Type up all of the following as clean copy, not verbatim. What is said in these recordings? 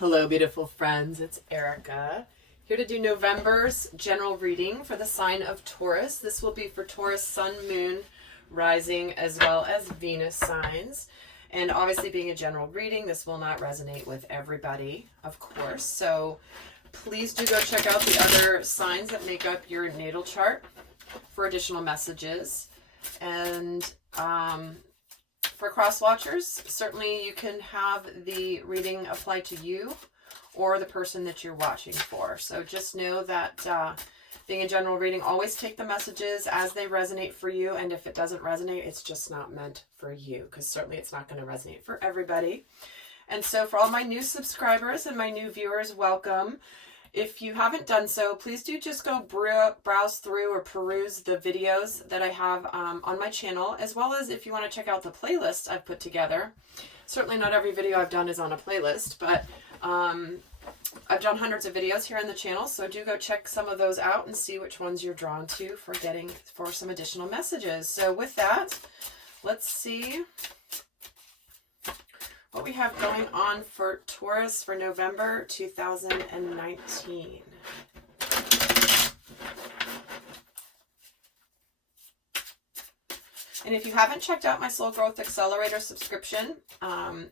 Hello, beautiful friends. It's Erika here to do November's general reading for the sign of Taurus. This will be for Taurus sun, moon, rising, as well as Venus signs. And obviously, being a general reading, this will not resonate with everybody, of course. So please do go check out the other signs that make up your natal chart for additional messages. And for cross watchers, certainly you can have the reading apply to you or the person that you're watching for. So just know that being a general reading, always take the messages as they resonate for you. And if it doesn't resonate, it's just not meant for you, because certainly it's not going to resonate for everybody. And so for all my new subscribers and my new viewers, welcome. If you haven't done so, please do just go browse through or peruse the videos that I have on my channel, as well as if you want to check out the playlist I've put together. Certainly not every video I've done is on a playlist, but I've done hundreds of videos here on the channel, so do go check some of those out and see which ones you're drawn to for some additional messages. So with that, let's see what we have going on for Taurus for November 2019. And if you haven't checked out my Soul Growth Accelerator subscription,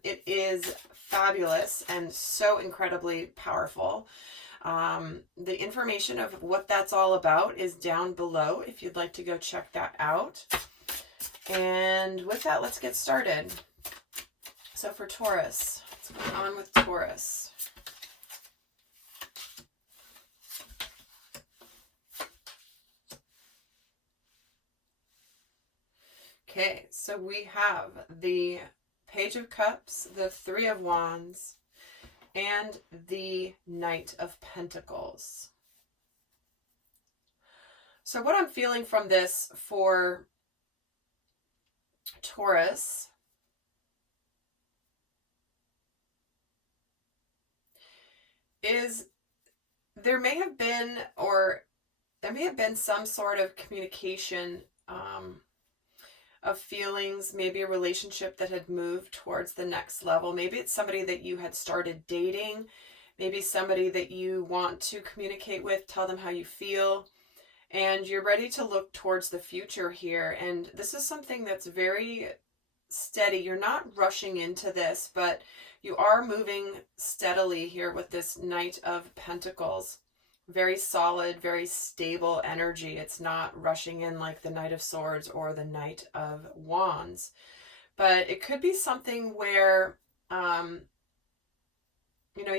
it is fabulous and so incredibly powerful. The information of what that's all about is down below if you'd like to go check that out. And with that, let's get started. So for Taurus, what's going on with Taurus? Okay, so we have the Page of Cups, the Three of Wands, and the Knight of Pentacles. So what I'm feeling from this for Taurus is there may have been some sort of communication of feelings, maybe a relationship that had moved towards the next level. Maybe it's somebody that you had started dating, maybe somebody that you want to communicate with, tell them how you feel, and you're ready to look towards the future here. And this is something that's very steady. You're not rushing into this, but you are moving steadily here with this Knight of Pentacles. Very solid, very stable energy. It's not rushing in like the Knight of Swords or the Knight of Wands. But it could be something where, you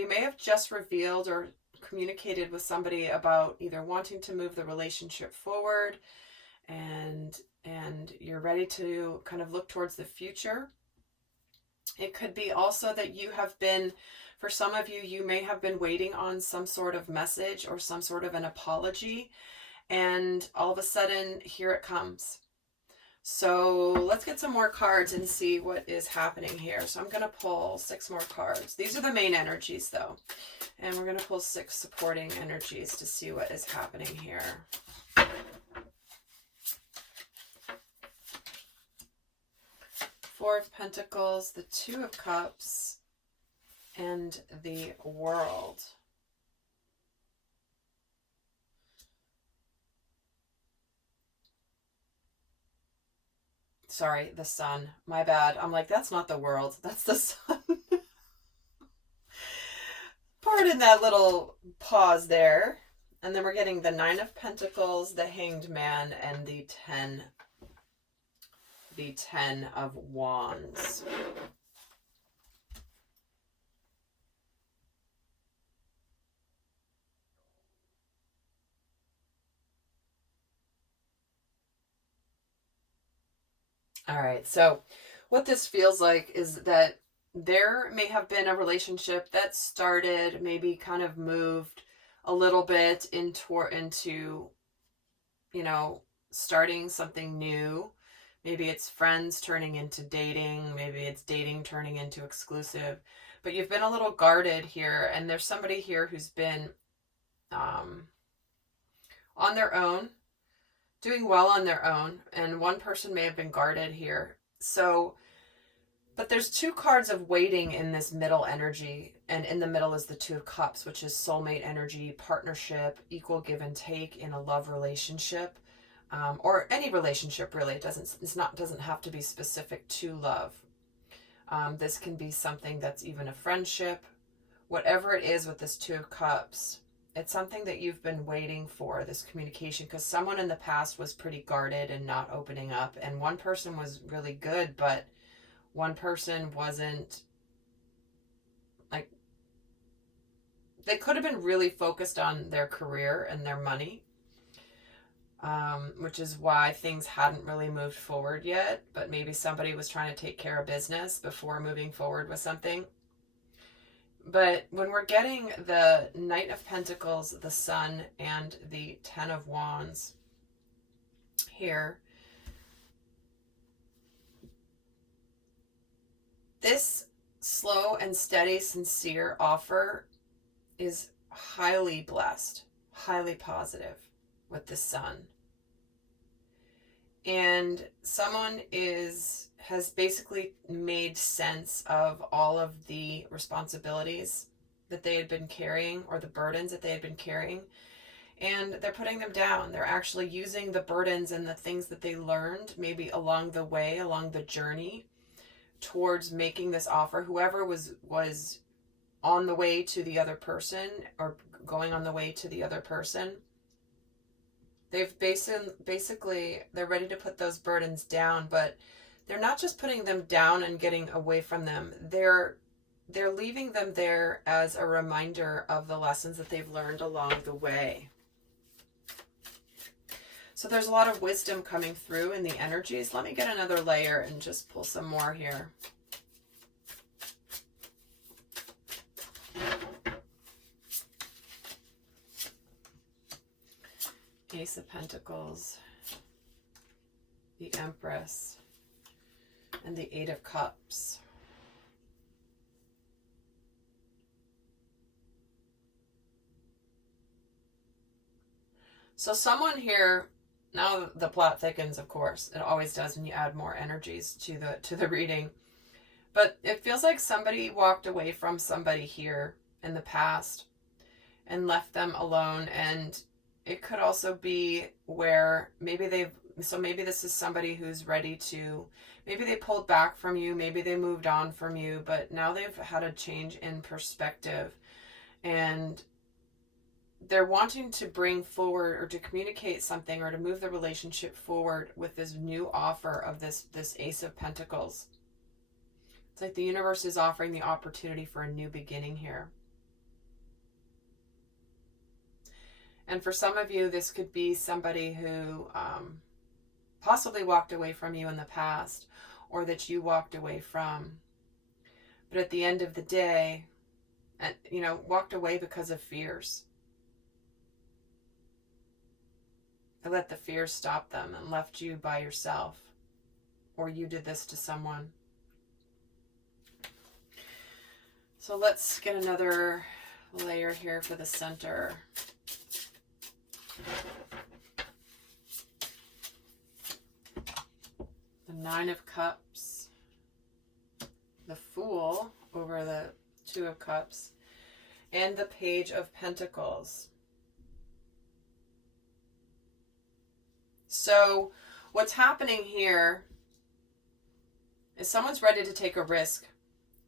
may have just revealed or communicated with somebody about either wanting to move the relationship forward and you're ready to kind of look towards the future. It could be also that you have been, for some of you, you may have been waiting on some sort of message or some sort of an apology, and all of a sudden, here it comes. So let's get some more cards and see what is happening here. So I'm going to pull 6 more cards. These are the main energies, though, and we're going to pull 6 supporting energies to see what is happening here. Four of Pentacles, the Two of Cups, and the World. Sorry, the Sun. My bad. I'm like, that's not the World. That's the Sun. Pardon that little pause there. And then we're getting the Nine of Pentacles, the Hanged Man, and the Ten of Wands. All right, so what this feels like is that there may have been a relationship that started, maybe kind of moved a little bit into starting something new. Maybe it's friends turning into dating. Maybe it's dating turning into exclusive. But you've been a little guarded here. And there's somebody here who's been on their own, doing well on their own. And one person may have been guarded here. So But there's two cards of waiting in this middle energy, and in the middle is the Two of Cups, which is soulmate energy, partnership, equal give and take in a love relationship, or any relationship really. It doesn't have to be specific to love. This can be something that's even a friendship, whatever it is with this Two of Cups. It's something that you've been waiting for, this communication, because someone in the past was pretty guarded and not opening up, and one person was really good, but one person wasn't, like, they could have been really focused on their career and their money, which is why things hadn't really moved forward yet, but maybe somebody was trying to take care of business before moving forward with something. But when we're getting the Knight of Pentacles, the Sun, and the Ten of Wands here, this slow and steady, sincere offer is highly blessed, highly positive with the Sun. And someone has basically made sense of all of the responsibilities that they had been carrying, or the burdens that they had been carrying, and they're putting them down. They're actually using the burdens and the things that they learned maybe along the way, along the journey, towards making this offer. Whoever was on the way to the other person, or going on the way to the other person, they've basically they're ready to put those burdens down, but they're not just putting them down and getting away from them. They're leaving them there as a reminder of the lessons that they've learned along the way. So there's a lot of wisdom coming through in the energies. Let me get another layer and just pull some more here. Ace of Pentacles, the Empress, and the Eight of Cups. So someone here, now the plot thickens, of course. It always does when you add more energies to the reading. But it feels like somebody walked away from somebody here in the past and left them alone. And it could also be where maybe maybe this is somebody who's ready to, maybe they pulled back from you, maybe they moved on from you, but now they've had a change in perspective, and they're wanting to bring forward or to communicate something or to move the relationship forward with this new offer of this Ace of Pentacles. It's like the universe is offering the opportunity for a new beginning here. And for some of you, this could be somebody who possibly walked away from you in the past, or that you walked away from. But at the end of the day, walked away because of fears. They let the fears stop them and left you by yourself. Or you did this to someone. So let's get another layer here for the center. The Nine of Cups, the Fool over the Two of Cups, and the Page of Pentacles. So what's happening here is someone's ready to take a risk,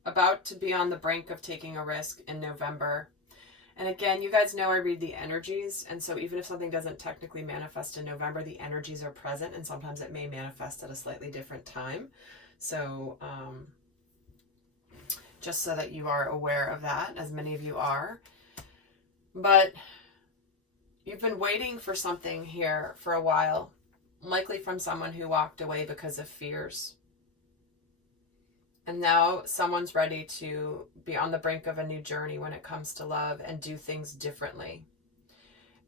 about to be on the brink of taking a risk in November. And again, you guys know I read the energies, and so even if something doesn't technically manifest in November, the energies are present, and sometimes it may manifest at a slightly different time. So just so that you are aware of that, as many of you are. But you've been waiting for something here for a while, likely from someone who walked away because of fears. And now someone's ready to be on the brink of a new journey when it comes to love and do things differently.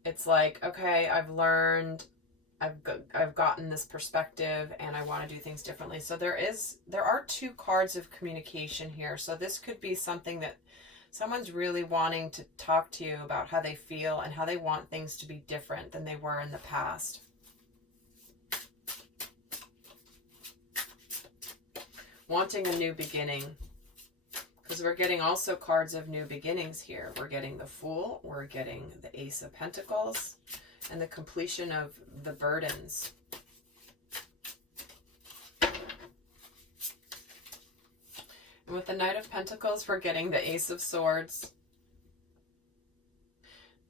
It's like, okay, I've learned, I've gotten this perspective, and I want to do things differently. So there are two cards of communication here. So this could be something that someone's really wanting to talk to you about how they feel and how they want things to be different than they were in the past. wanting a new beginning. Because we're getting also cards of new beginnings here. We're getting the Fool, we're getting the Ace of Pentacles, and the completion of the burdens. And with the Knight of Pentacles, we're getting the Ace of Swords,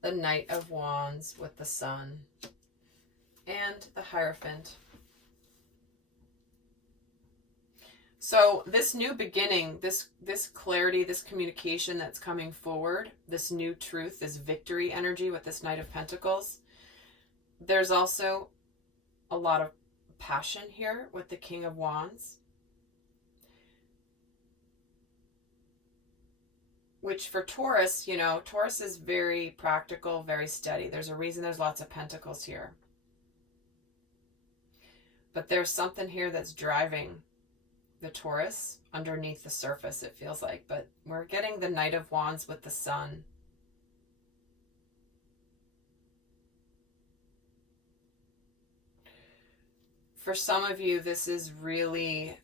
the Knight of Wands with the Sun, and the Hierophant. So this new beginning, this clarity, this communication that's coming forward, this new truth, this victory energy with this Knight of Pentacles, there's also a lot of passion here with the King of Wands, which for Taurus, you know, Taurus is very practical, very steady. There's a reason there's lots of pentacles here. But there's something here that's driving the Taurus underneath the surface, it feels like. But we're getting the Knight of Wands with the Sun. For some of you, this is really...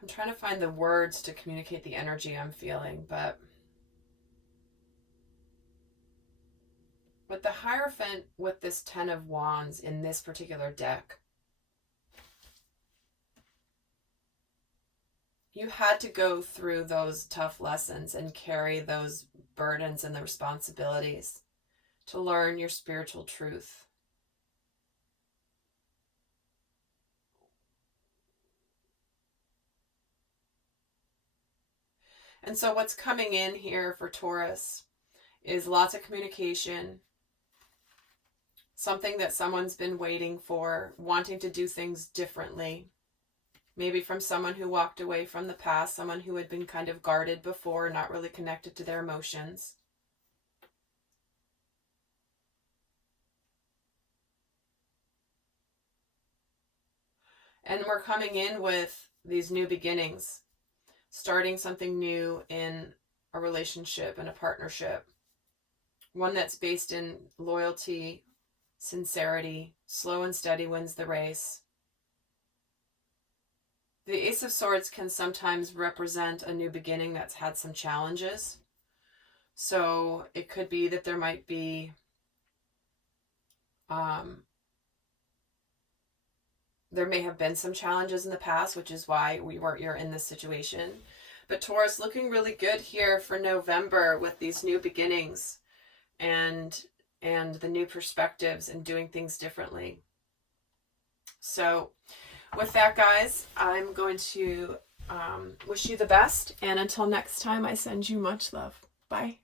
I'm trying to find the words to communicate the energy I'm feeling, but with the Hierophant, with this 10 of Wands in this particular deck, you had to go through those tough lessons and carry those burdens and the responsibilities to learn your spiritual truth. And so what's coming in here for Taurus is lots of communication, something that someone's been waiting for, wanting to do things differently. Maybe from someone who walked away from the past, someone who had been kind of guarded before, not really connected to their emotions. And we're coming in with these new beginnings, starting something new in a relationship and a partnership. One that's based in loyalty, sincerity, slow and steady wins the race. The Ace of Swords can sometimes represent a new beginning that's had some challenges. So it could be that there might be there may have been some challenges in the past, which is why you're in this situation. But Taurus, looking really good here for November with these new beginnings and the new perspectives and doing things differently. So with that, guys, I'm going to wish you the best. And until next time, I send you much love. Bye.